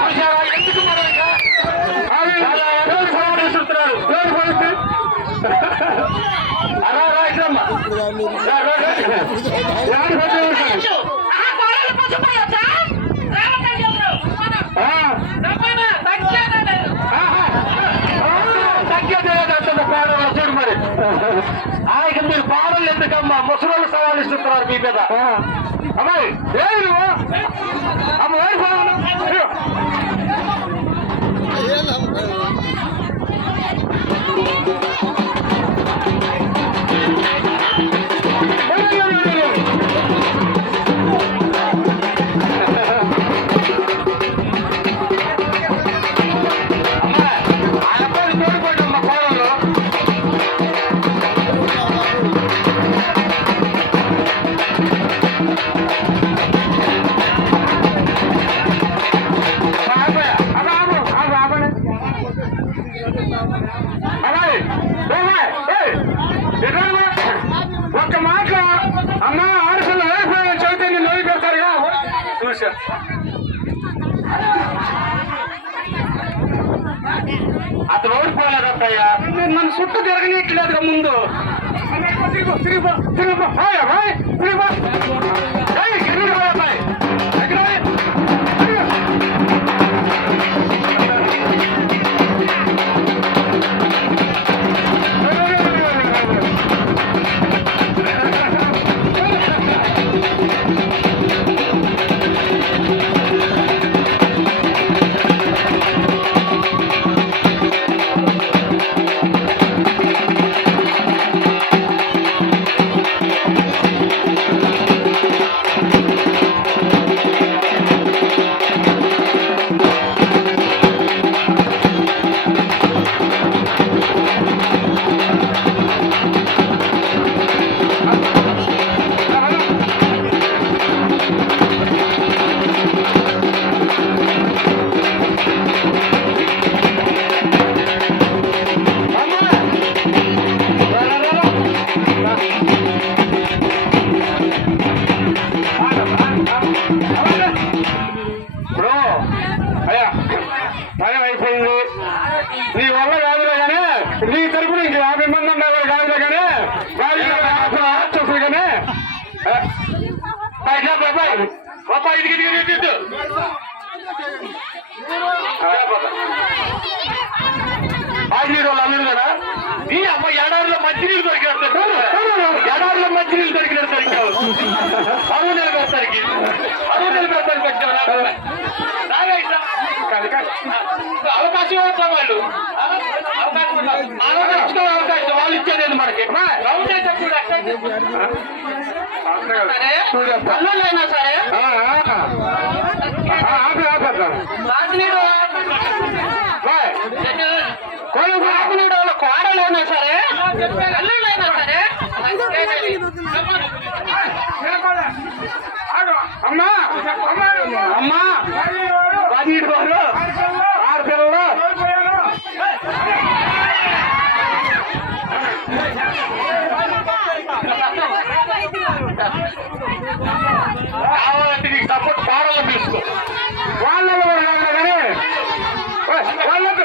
చూసారా ఎందుకు మనం ఇంకా ఎవరు సవాలు ఇస్తున్నారు అలా రాజమ్మ చూడు మరి ఆయన మీరు పాడలు ఎందుకమ్మా ముసలు సవాలు ఇస్తున్నారు మీ మీద అమ్మాయి ఏమి నువ్వు అమ్మ ఓడిపోయాను ఒక్క మాట అన్న ఆడపిల్ల ఓడిపోయాను చదివితే నేను ఓడి పెడతారుగా చూసా అతను ఓడిపోలేదయ్యా నన్ను చుట్టూ తిరగనీయట్లేదుగా ముందు తిరిగిపో తిరిగిపో తిరిగిపో ఆంజనేయుడు వాళ్ళు అల్లుడు కదా నీ అమ్మ ఎడారిలో మంచినీళ్ళు దొరికినట్టు ఎడారిలో మంచినీళ్ళు దొరికినట్టు దొరికావు అరువు నిలబెడతానికి వచ్చావు అవకాశం అవుతాం వాళ్ళు అవకాశం వాళ్ళు ఇచ్చేది మనకి అల్లుళ్ళైనా సరే రాజనీడు వాళ్ళ కోడలైనా సరే అల్లుళ్ళైనా సరే అమ్మా అమ్మా రాజనీడు వాళ్ళు ఆడపిల్లలు కావాలంటే నీకు సపోర్ట్ కోడలు తీసుకో వాళ్ళకు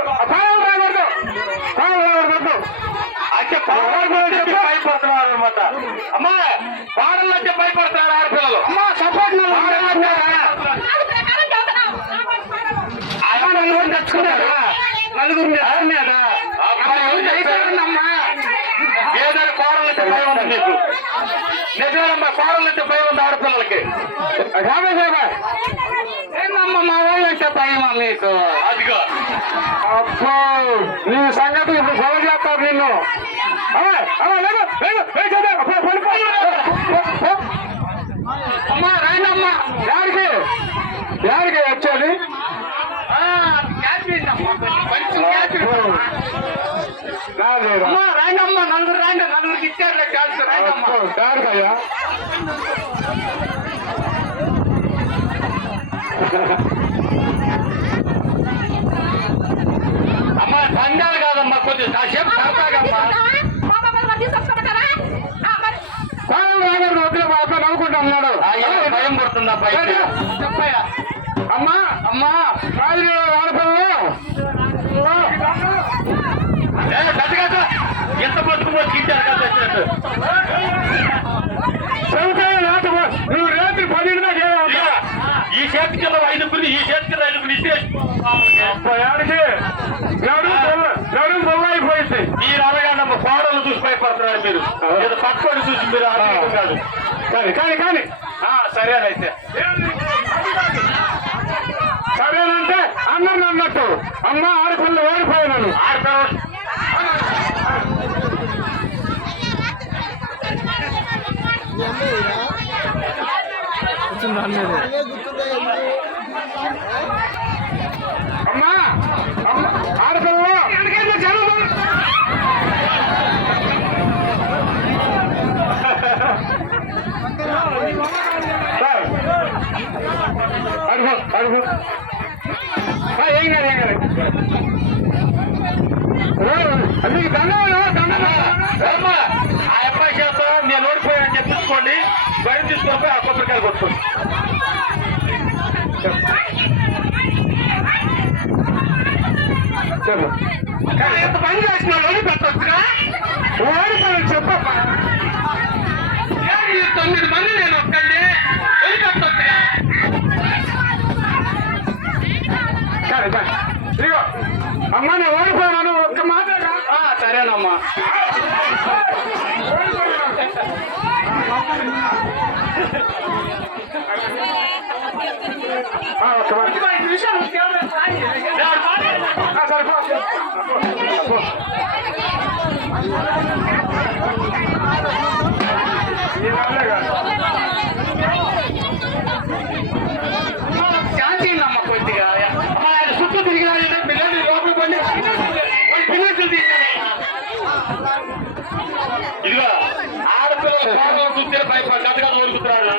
అంటే పాడలు భయపడుతున్నారు అనమాట అమ్మా పాడలు అంటే భయపడతారు ఆడపిల్లలు అమ్మా సపోర్ట్ నలుగురు తెచ్చుకున్నారా నలుగురు అమ్మా ఏదైనా కోడలు అంటే భయం ఉంది నీకు నిజమేనమ్మా కోడలు అంటే భయం ఉంది ఆడపిల్లలకి ఏందమ్మా మా వాళ్ళు అంటే భయమా మీకు అదిగో అబ్బో నీ సంగతి ఇప్పుడు గొడవ చేస్తారు నిన్ను అమ్మా రాయనమ్మా యారికి యారికి వచ్చేది అమ్మా రాయనమ్మా నలుగురికి ఇచ్చారులే ఛాన్స్ రాయనమ్మా యారికయ్యా అమ్మా సంధ్యాలు కాదమ్మా కొంచెం కాసేపు సరదాగమ్మా వదిలే మా అబ్బాయి నవ్వుకుంటా ఉన్నాడు భయం పడుతుంది అబ్బాయి చెప్పయ్యా అమ్మా అమ్మా ఆడపిల్లలు పెద్దగా ఎంత పట్టుకుపోయి ఇచ్చారు కదా వచ్చినట్టు నువ్వు రేపు 12 దాకా ఈ చేతి కింద 5 ఈ చేతి కింద 5 ఇచ్చేసి అయిపోయింది మీరు అనగానమ్మ కోడలు చూసి భయపడుతున్నారు మీరు ఏదో పట్టుకొని చూసి మీరు ఆరోగ్యం కాదు కానీ సరేనైతే సరేనంటే అన్నను అన్నట్టు అమ్మ ఆడపిల్లలు ఓడిపోయినాను అమ్మా ఆడపిల్లలు అడుగు అడుగు ఏం కాదు అందుకు ఆ అబ్బాయి చేత నేను ఓడిపోయానని చెప్పించుకోండి బయట తీసుకొని ఆ కొబ్బరికాయలు కొట్టుకోండి కానీ ఎంత పని చేసిన ఓడి పెట్టొచ్చుగా ఓడిపోయి చెప్పమ్మా 9 మంది నేను ఒక్కళ్ళే వెళ్ళిపెట్టొచ్చుగా సరే ఇదిగో అమ్మా నేను ఓడిపోయాను ఒక్క మాట సరేనమ్మా ఒక్క మాట సరిపో శాంతినమ్మ కొద్దిగా ఆయన చుట్టూ తిరిగిన పిల్లలు లోపలికి పండి పిల్లలు తీసుకుని ఇదిగో ఆడపిల్లలు కోడలు చూస్తే భయపడి గతగా ఓడుకుతున్నారు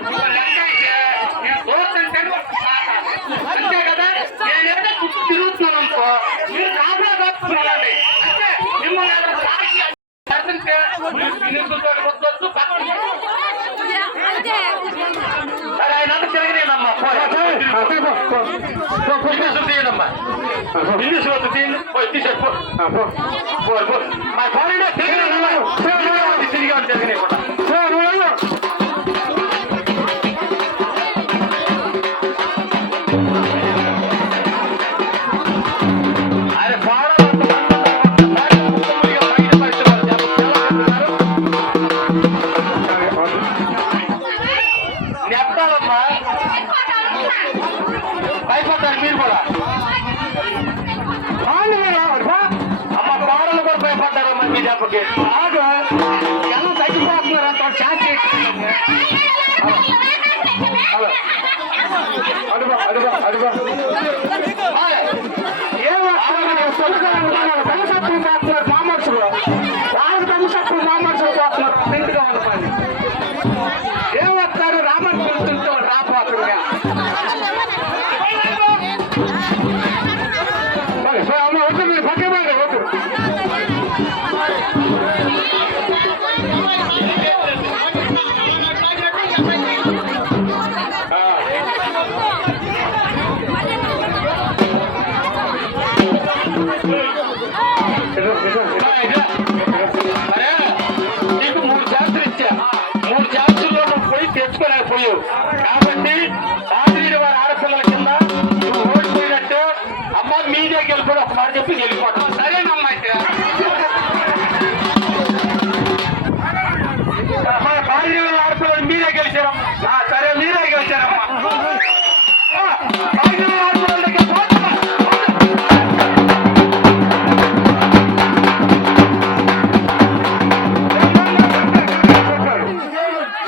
అంతే కదా నేనేదో చుట్టూ తిరుగుతున్నాను అనుకో మీరు కాపలా కాపుతున్నారండి అంటే మిమ్మల్ని సరే ఆయన అంతా తిరగలేనమ్మా తీయనమ్మా ఇంగ్లీష్ వద్దు తీయండి తీసేపో మా ఫోన్ తిరిగి తిరిగి తిరగలేకుండా భయపడాలమ్మా, భయపడ్డారు మీరు కూడా. అమ్మ కోడలు కూడా భయపడ్డారమ్మా మీ దెబ్బకి. ఎలా తగ్గిపోతున్నారు అంత ఛాన్స్ అడుగు అడుగు అడుగు మామర్సులు వాళ్ళకి తమ్ముడు మామర్సులు పోతున్నారు. నిండుగా ఉన్నది ఏమొస్తారు రామన్ పిలుతుంటూ రాపోతుందిగా. అమ్మ వద్దు, మీరు పక్కన వద్దు. అరే నీకు 3 ఛాన్సులు ఇచ్చా, 3 ఛాన్సుల్లో నువ్వు పోయి తెచ్చుకోలేకపోయావు. కాబట్టి ఆదిరి వారి ఆడపిల్లల కింద నువ్వు ఓడిపోయినట్టు. అమ్మ మీదే గెలుపుడు ఒక మాట చెప్పి వెళ్ళిపోతాం. సరేనమ్మా అయితే ఆదిరి వారి ఆడపిల్లలు మీరే గెలిచారమ్మా. సరే మీరే గెలిచారమ్మా. ఆదిరి వారి ఆడపిల్లల దగ్గర పోతామా?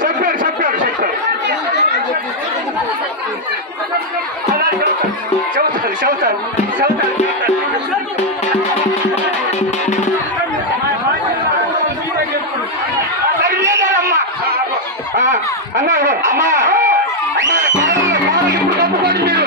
చెప్పారు చెప్పారు చెప్పారు చెబుతాను చెబుతాను చెబుతాను. అన్నారు అమ్మా ఇప్పుడు తప్పుకోండి మీరు.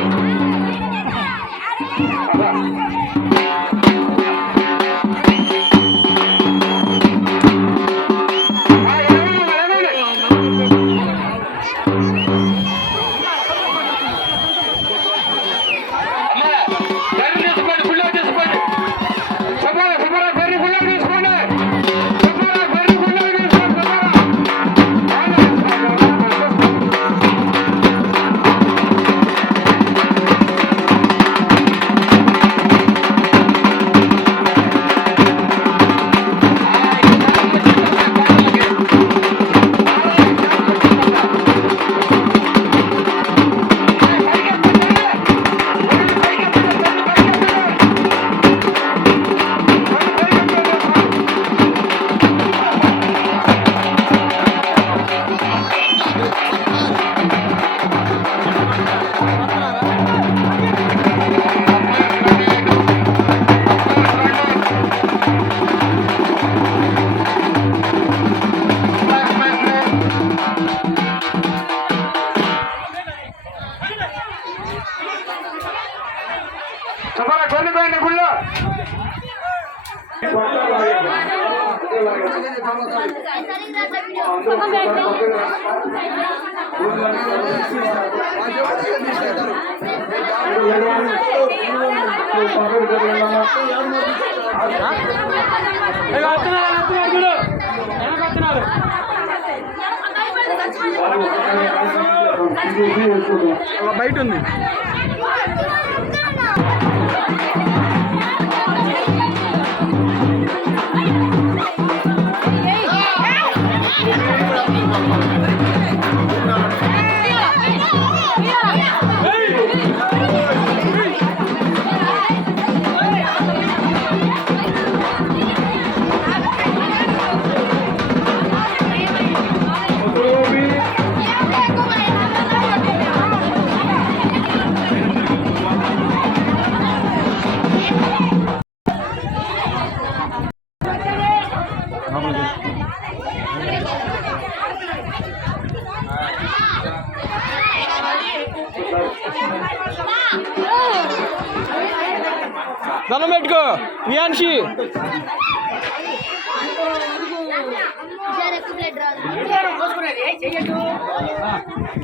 చెప్పరా కొనిపోయిన గుళ్ళో బయట ఉంది. దండం పెట్టుకో వియాన్షి.